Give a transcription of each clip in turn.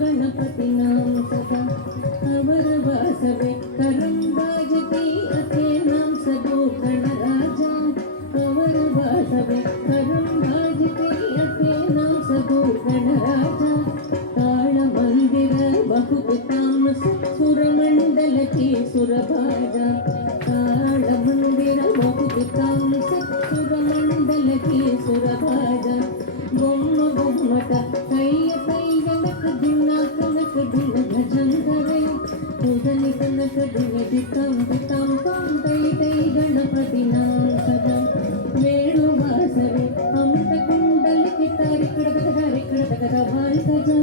गणपति नाम सदा अवर वासवे करम बाजती अते नाम सदो गणराजा अवर वासवे करम बाजती अते नाम सदो गणराजा ताल मंदिर बहुताम सुरमंडल की सुरभाजा ताल मंदिर बहुताम सुरमंडल की सुरभाजा बोम बोमट कई कई गणक दिन कनक दिन भजन करे पूजन कनक दिन दितम दितम तम तई तई गणपति नाम सदा वेणु वासवे अमृत कुंडल की तारिक कड़कड़ वाल सजा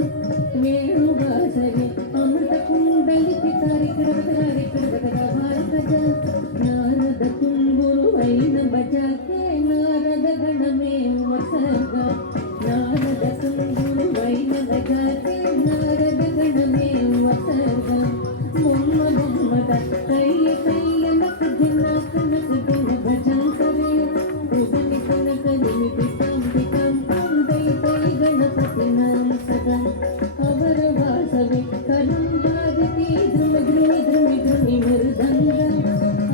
वेणु वासवे अमृत कुंडल की तारिक कड़कड़ वाल सजा नारद तुम्बुरु वैन बजा के नारद गण में वसगा नारद तुम्बुरु वैन बजा के नारद गण में वसगा बोम बोमट कई कई नक दिन कनक दिन भजन करे पूजन कनक दिन दितम दितम तम दई दई गणपति नाम सदा अवर वासवे करम बाजती ध्रुम ध्रुमि ध्रुमि ध्रुमि मृदंगा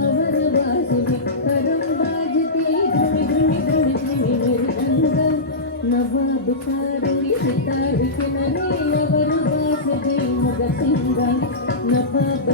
अवर वासवे करम बाजती ध्रुमि ध्रुमि ध्रुमि ध्रुमि मृदंगा नवाब कारुणी सितार किनरे अवर वासवे मग सिंगा नवाब